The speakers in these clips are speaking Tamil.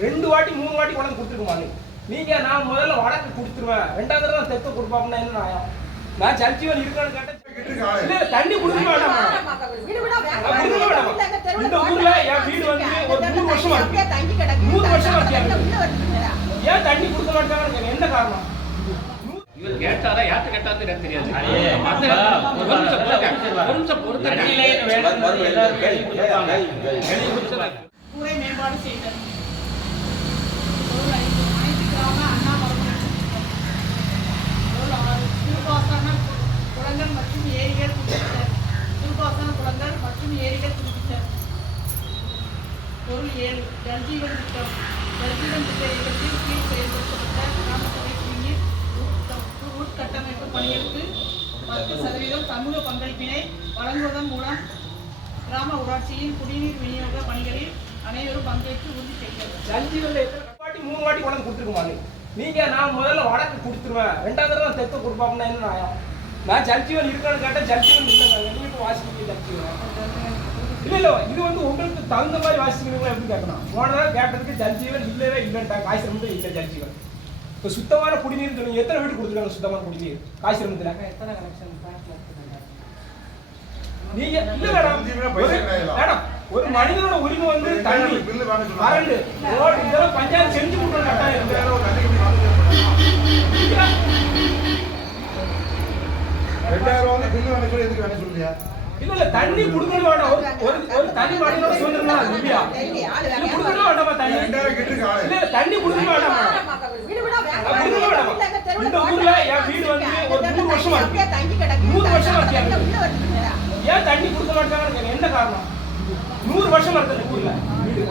2 வாட்டி 3 வாட்டி கொண்டு கொடுத்துருக்குமா நீங்க நான் முதல்ல வடக்கு கொடுத்துருவேன், 2வது தடவை தெற்கு கொடுப்பாங்கன்னா என்ன நியாயம்? நான் ஜல்ஜீவன் இருக்கான்னு கேட்டேன். இல்ல தண்ணி கொடுக்க வேண்டாம். இந்த ஊர்ல என் வீடு வந்து ஒரு 3 வருஷமா இருக்கு. 3 வருஷமா இருக்கு. ஏன் தண்ணி கொடுக்க மாட்டாங்கன்னு என்ன காரணம்? இவர் கேட்டாரா யார்கிட்ட கேட்டாருன்னு எனக்கு தெரியாது. ஊரை மேம்பாடு செய்தல், அனைத்து கிராம அண்ணா திருப்பாசன குளங்கள் மற்றும் ஏரிகள் புதுப்பித்தல். திருப்பாசன குளங்கள் மற்றும் ஏரிகள் புதுப்பித்தல். பொருள் 7 ஜல்ஜீவன் திட்டம். ஜல்ஜீவன் திட்ட இயக்கத்தில் கீழ் செயல்படுத்தப்பட்ட கிராம சபை குடிநீர் உட்கட்டமைப்பு பணிகளுக்கு 10% சமூக பங்களிப்பினை வழங்குவதன் மூலம் கிராம ஊராட்சியின் குடிநீர் விநியோக பணிகளில் அனைவரும் பங்கேற்று உறுதி செய்கிறது. ஜல்ஜீவன்ல எத்தனை வாட்டி 3 வாட்டி கொண்டு கொடுத்துருக்குமா நீங்க நான் முதல்ல வடக்கு கொடுத்துருவேன், 2வது தடவை தெற்கு கொடுப்பாங்கன்னா என்ன நியாயம்? நான் ஜல்ஜீவன் இருக்கான்னு கேட்டேன். ஜல்ஜீவன் இல்லைங்க, எங்களுக்கு வாசிக்க ஜல்ஜீவன் இல்ல. இது வந்து உங்களுக்கு தகுந்த மாதிரி வாசிக்கிறீங்களா எப்படி கேட்கணும்? போன தடவை கேட்டதுக்கு ஜல்ஜீவன் இல்லவே இல்லைன்ட்டாங்க. காய்ச்சிரமத்தில் இல்லை ஜல்ஜீவன். இப்போ சுத்தமான குடிநீர் சொன்னீங்க, எத்தனை வீடு கொடுத்துருக்காங்க சுத்தமான குடிநீர் காய்ச்சிரமத்தில்? எத்தனை கனெக்ஷன் நீங்க இல்ல மேடம், ஒரு மனிதனோட உரிமை வந்து தண்ணி, கரண்ட், ரோடு இதெல்லாம் பஞ்சாயத்து செஞ்சு கொடுக்கணும் கட்டாயம். இல்ல இல்ல தண்ணி குடுக்கணும் வேண்டாம். ஒரு தனி மனிதனோட சுதந்திரமா இல்லையா? குடுக்கணும் வேண்டாமா தண்ணி? இல்ல தண்ணி குடுக்கணும் வேண்டாமா? இந்த ஊர்ல என் வீடு வந்து ஒரு 3 வருஷமா இருக்கு. 3 வருஷமா இருக்கு. ஏன் தண்ணி கொடுக்க மாட்டாங்கன்னு என்ன காரணம்? 100 வருஷமா இருக்கு இந்த ஊர்ல வீடு.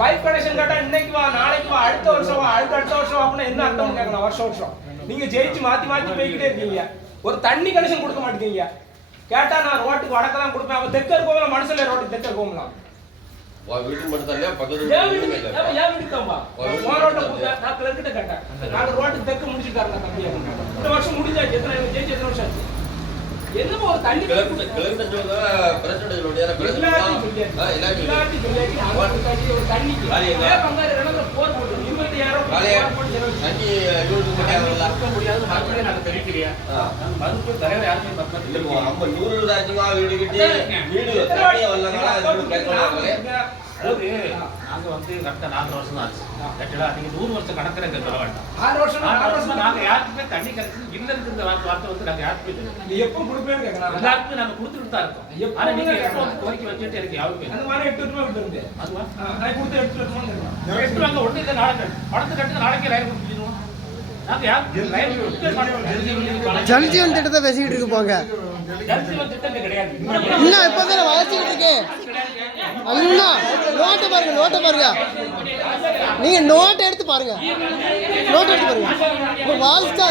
பைப் கனெக்ஷன் கேட்டா இன்னைக்கு வா, நாளைக்கு வா, அடுத்த வருஷம் வா, அடுத்த வருஷம் அப்படின்னா என்ன அர்த்தம்னு கேட்கணும். வருஷம் நீங்க ஜெயிச்சு மாத்தி போய்கிட்டே இருக்கீங்க. ஒரு தண்ணி கனெக்ஷன் கொடுக்க மாட்டேங்க. கேட்டா நான் ரோட்டுக்கு வடக்கெல்லாம் கொடுப்பேன். அவன் தெற்க இருக்கவங்க மனசுல ரோட்டுக்கு தெற்க இருக்கவங்களாம் வீடு மட்டும் தான் பக்கத்து ஏன் வீட்டுக்கு தான்பா ரோட்டை கொடுத்தா நான் கிளர்கிட்ட கேட்டேன். நான் ரோட்டுக்கு தெற்க முடிச்சுட்டாருங்க தம்பியா. இந்த வருஷம் முடிஞ்சாச்சு. எத்தனை ஜெயிச்சு எத்தனை வருஷம் ஆச்சு? என்னமோ ஒரு தண்ணி கிளர்கிட்ட சொல்றா பிரச்சனை சொல்லியா எல்லாத்தையும் சொல்லியாச்சு. ஒரு தண்ணிக்கு ஏன் பங்காளி ரெண்டு போர் போட்டு 20000 தண்ணி முடியாது மக்களே நாங்கள் தெரிவிக்கிறியா மதுக்கு தலைவர் யாருமே நம்ம 100 லட்சமா வீடு கட்டி வீடு அதாவது நாங்க வந்து கரெக்டா 4 வருஷம் தான் ஆச்சு. கரெக்டா நீங்க 100 வருஷம் கணக்குற எங்க சொல்ல வேண்டாம். 6 வருஷம் நாங்க யாருக்குமே தண்ணி கரெக்ஷன் இல்லைன்னு இந்த வார்த்தை வந்து நாங்க யாருக்குமே தெரியும். நீ எப்போ கொடுப்பேன்னு கேட்கலாம். எல்லாருக்குமே நாங்க கொடுத்துட்டு தான் இருக்கோம். ஆனா நீங்க எப்போ கோரிக்கை வச்சுட்டு எனக்கு யாருமே அந்த மாதிரி 8 ரூபாய் விட்டுருங்க. அதுவா நான் கொடுத்து 8 ரூபாய் கேட்கலாம். 8 ரூபாய் ஒண்ணு இல்ல நாளைக்கு பணத்தை கட்டி நாளைக்கே லைன் கொடுத்துடுவோம். நாங்க யாருக்கு லைன் ஜல்ஜீவன் திட்டத்தை பேசிக்கிட்டு இருக்கு போங்க. ஜல்ஜீவன் திட்டம் கிடையாது. இன்னும் இப்போதான் வாசிக்கிட்டு இருக்கு. அண்ணா நோட்டை பாருங்க. நீங்க நோட் எடுத்து பாருங்க. வாசிச்சா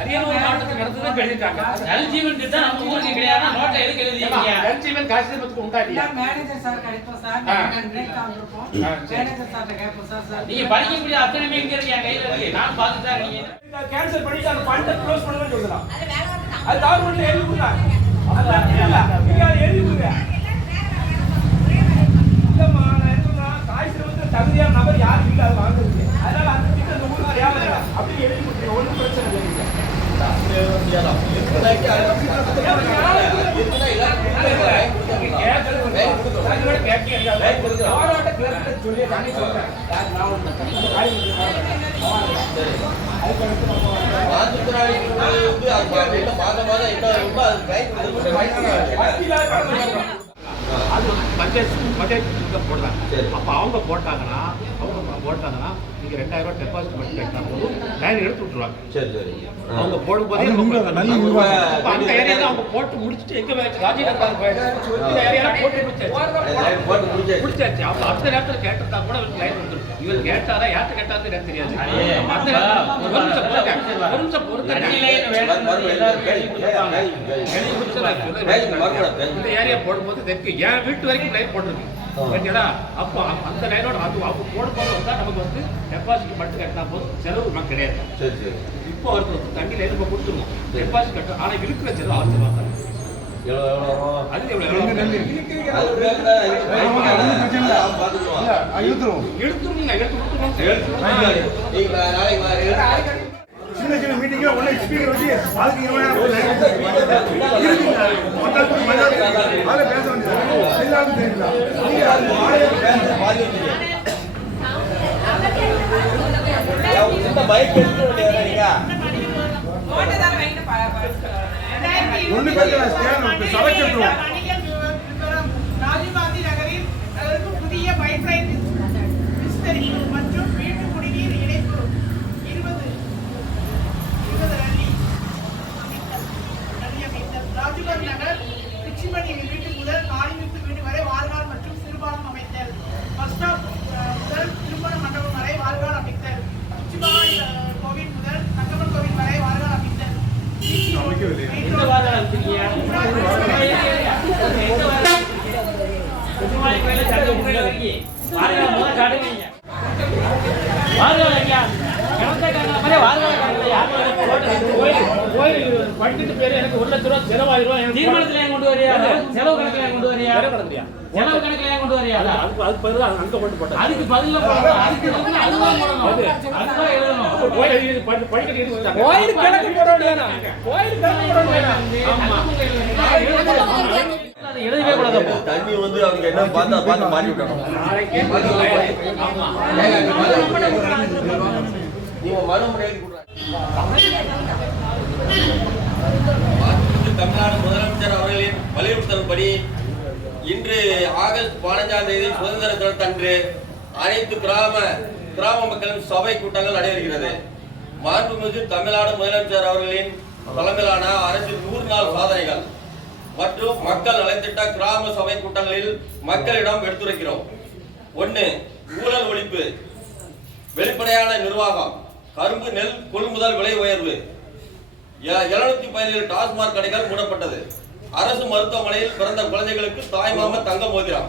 அரியலூர் மாவட்டத்தில் நடந்தது எழுதிட்டாங்க. ஜல்ஜீவன் திட்டம் நம்ம ஊருக்கு கிடையாது. நோட்டை எதுக்கு எழுதிட்டீங்க? ஜல்ஜீவன் காசிரமத்துக்கு உண்டா இல்லையா? மேனேஜர் சார் கிடைப்போம் சார். நான் பிரேக் காண்றோம். மேனேஜர் சார் கேட்போம் சார். நீங்க படிக்கக்கூடிய அத்தனை இங்க இருக்கு என் கையில இருக்கு. நான் பார்த்துட்டா நீங்க கேன்சல் பண்ணிட்டு அந்த ஃபண்டை க்ளோஸ் பண்ணணும்னு சொல்றாங்க. அது கவர்மெண்ட்ல எழுதி கொடுங்க. அதான் இல்ல நீங்க எழுதி கொடுங்க. இல்லம்மா நான் என்ன காய்ச்சிரமத்துல தகுதியான நபர் யாரும் இல்ல அது வாங்குறதுக்கு. அதனால அந்த திட்டம் இந்த ஊருக்கு தேவையில்லை அப்படின்னு எழுதி கொடுங்க. ஒன்றும் பிரச்சனை இல்லை. பஞ்சாயத்து போடுறாங்க. அப்ப அவங்க போட்டாங்கன்னா நீங்க 2000 ரூபாய் டெபாசிட் பண்ணி கட்டினா போதும் லைன் எடுத்து விட்டுருவாங்க. சரி சரி அவங்க போடும்போதே அந்த ஏரியால அவங்க போட்டு முடிச்சுட்டு எங்க ராஜீவ்காந்த் ஏரியால போட்டு முடிச்சாச்சு. அவங்க அந்த நேரத்தில் கேட்டதா கூட லைன் வந்துடும். இவர் கேட்டாரா யார்கிட்ட கேட்டாருன்னு எனக்கு தெரியாது. இந்த ஏரியா போடும்போது தெற்கு என் வீட்டு வரைக்கும் லைன் போட்டிருக்கு. அப்போ அந்த லைனோட அவங்க போடும்போது வந்தா நமக்கு வந்து டெபாசிட் மட்டும் கட்டினா போதும், செலவு நமக்கு கிடையாது. இப்போ இப்போ வருது தண்ணியில் நம்ம கொடுத்துருவோம் டெபாசிட் கட்டும். ஆனால் இழுக்கிற செலவு அவர் செலவாங்க. அது எவ்வளோ சின்ன சின்ன மீட்டிங்ல ஒண்ணு ஸ்பீக்கர் வச்சு அதுக்கு 20,000 அதுல பேச வேண்டியது எல்லாருக்கும் தெரியல. நீங்க பைக் ஒண்ணு ராஜீவ்காந்தி நகரில் புதிய பைப்லைன் விஸ்தரிப்பு மற்றும் வீட்டு குடிநீர் இணைப்பு 20 ராஜீவ்காந்தி நகர் பிச்சிமணி வீட்டு முதல் காளிமுத்து வீடு வரை வாழ்நாள் மற்றும் சிறுபாலம் அமைத்தல். பஸ் ஸ்டாப் முதல் திருமண மண்டபம் வரை வாழ்நாள் அமைத்தல். பிச்சிமணி கோவில் முதல் தங்கம்மன் கோவில் வரை வாழ்நாள் அமைத்தல். படிச்சுட்டு பேரு எனக்கு 1 லட்ச ரூபா செலவாயிரும். தீர்மானத்துல ஏன் கொண்டு வரியா? செலவு கணக்குல ஏன் கொண்டு வரியா? செலவு கணக்குல ஏன் கொண்டு வரியா? அதுக்கு பதில் அங்க கொண்டு போட்டேன். அதுக்கு பதிலா போடணும். அதுக்கு வந்து அதுதான் போடணும். அதுதான் எழுதணும். படிக்கட்டு இருக்கு. கோயில் கணக்கு போட வேண்டியதானா? கோயில் கணக்கு போட வேண்டியதானா? ஆமா. அது எழுதவே கூடாது. தண்ணி வந்து அவங்க என்ன பார்த்து மாட்டி விட்டணும். ஆமா. நீங்க மறுமுறை தமிழ்நாடு முதலமைச்சர் அவர்களின் வலியுறுத்தல்படி இன்று ஆகஸ்ட் 15ஆம் தேதி சுதந்திர தினத்தன்று அனைத்து கிராம மக்களின் சபை கூட்டங்கள் நடைபெறுகிறது. மாண்புமிகு தமிழ்நாடு முதலமைச்சர் அவர்களின் தலைமையிலான அரசின் 100 நாள் சாதனைகள் மற்றும் மக்கள் நலத்திட்ட கிராம சபை கூட்டங்களில் மக்களிடம் எடுத்துரைக்கிறோம். 1. ஊழல் ஒழிப்பு, வெளிப்படையான நிர்வாகம், கரும்பு நெல் கொள்முதல் விலை உயர்வு, 717 டாஸ்மாக் கடைகள் மூடப்பட்டது. அரசு மருத்துவமனையில் பிறந்த குழந்தைகளுக்கு தாய்மாம தங்க மோதிரம்,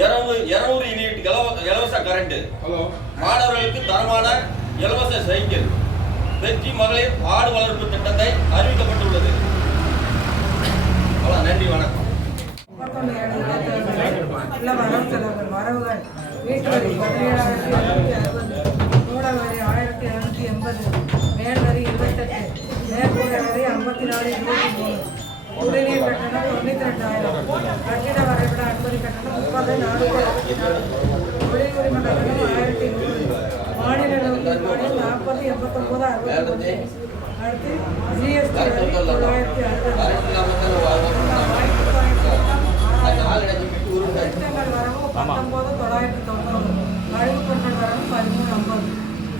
200 யூனிட் இலவச கரண்ட், மாணவர்களுக்கு தரமான இலவச சைக்கிள், வெற்றி மகளிர் ஆடு வளர்ப்பு திட்டத்தை அறிவிக்கப்பட்டுள்ளது. நன்றி, வணக்கம். வரவுகள் வீட்டு வரி 17,760, மூட வரி 1,780, மேல் வரி 28, மேற்கூரை வரி 54,23, குடிநீர் கட்டணம் 92,000, கட்டிட வரைபட அனுமதி கட்டணம் 30,464, தொழில் உரிமை கட்டணம் 1,100, மாநில நிலத்தில் 40,89,65, அடுத்து ஜிஎஸ்டி வரி 960, வரவு 19,990, கழிவு பொருட்கள் வரவு 13,50,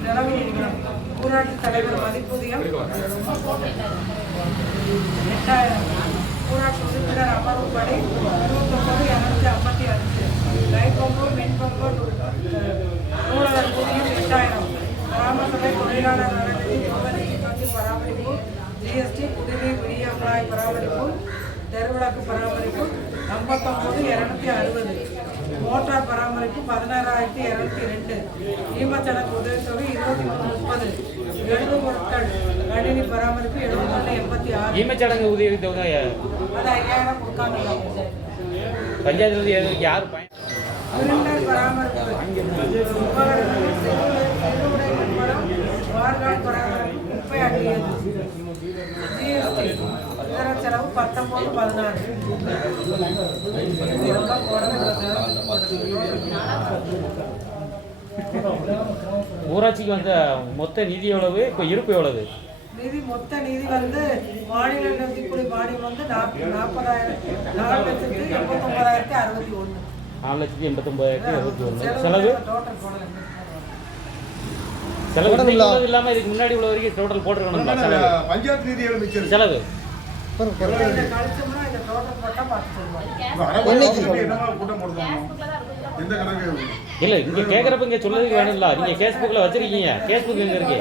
செலவு விகிதம் ஊராட்சி தலைவர் மதிப்பூதியம் 8,000, ஊராட்சி உறுப்பினர் அமர்வுப்படி 29,255, கைப்பம்பு மின்பம்பு நூலகர் ஊதியம் 8,000, கிராம சபை தொழிலாளர் நலநிதி பங்கு பராமரிப்பு, ஜிஎஸ்டி குடிநீர் விநியோக குழாய் பராமரிப்பு, தெருவிளக்கு பராமரிப்பு 59,260, மோட்டார் பராமரிப்பு 16,202, ஈமச்சடங்கு உதவித்தொகை 23,30, எழுது பொருட்கள் கணினி பராமரிப்பு 71,86. ஈமச்சடங்கு உதவி தொகை அது 5,000 கொடுக்காங்க. பஞ்சாயத்துல யாரு சிலிண்டர் பராமரிப்பு, உபகரணங்கள், சிறுவுடை மின்மரம், வார்கால் பராமரிப்பு, குப்பை அடியது, ஜிஎஸ்டி இதர செலவு 19,16. இதெல்லாம் ஊராட்சிக்கு வந்த மொத்த நிதி எவ்வளவு? இப்போ இருப்பு எவ்வளவு? நிதி மொத்த நிதி வந்து மாநில நிதிக்குழு மானியம் வந்து 4,89,061. 4,89,061. செலவு டோட்டல் போடல. செலவு இல்லாம இதுக்கு முன்னாடி உள்ள வரைக்கும் டோட்டல் போட்டுருக்கணும். பஞ்சாயத்து நிதியோட மிச்சம் செலவு இதை கழிச்சோம்னா இதை டோட்டல் போட்டா பார்த்து சொல்லுவாங்க. என்னமா கூட்டம் போடுவாங்க? எந்த கணக்கு இல்ல இங்க கேக்குறப்ப இங்க சொல்லதுக்கு வேணும்ல. நீங்க கேஸ்புக்ல வச்சிருக்கீங்க. கேஸ்புக் எங்க இருக்கு?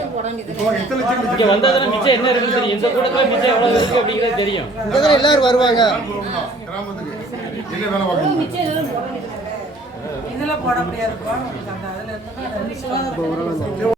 இப்போ எத்தனை லட்சம் இங்க வந்ததுல மிச்சம் என்ன இருக்குன்னு தெரியும். இந்த கூட்டத்துல மிச்சம் எவ்வளவு இருக்கு அப்படிங்கிறது தெரியும். எல்லாரும் வருவாங்க. கிராமத்துக்கு என்ன வேலை பார்க்கணும்? இதுல போட முடியாது. அதுல இருந்து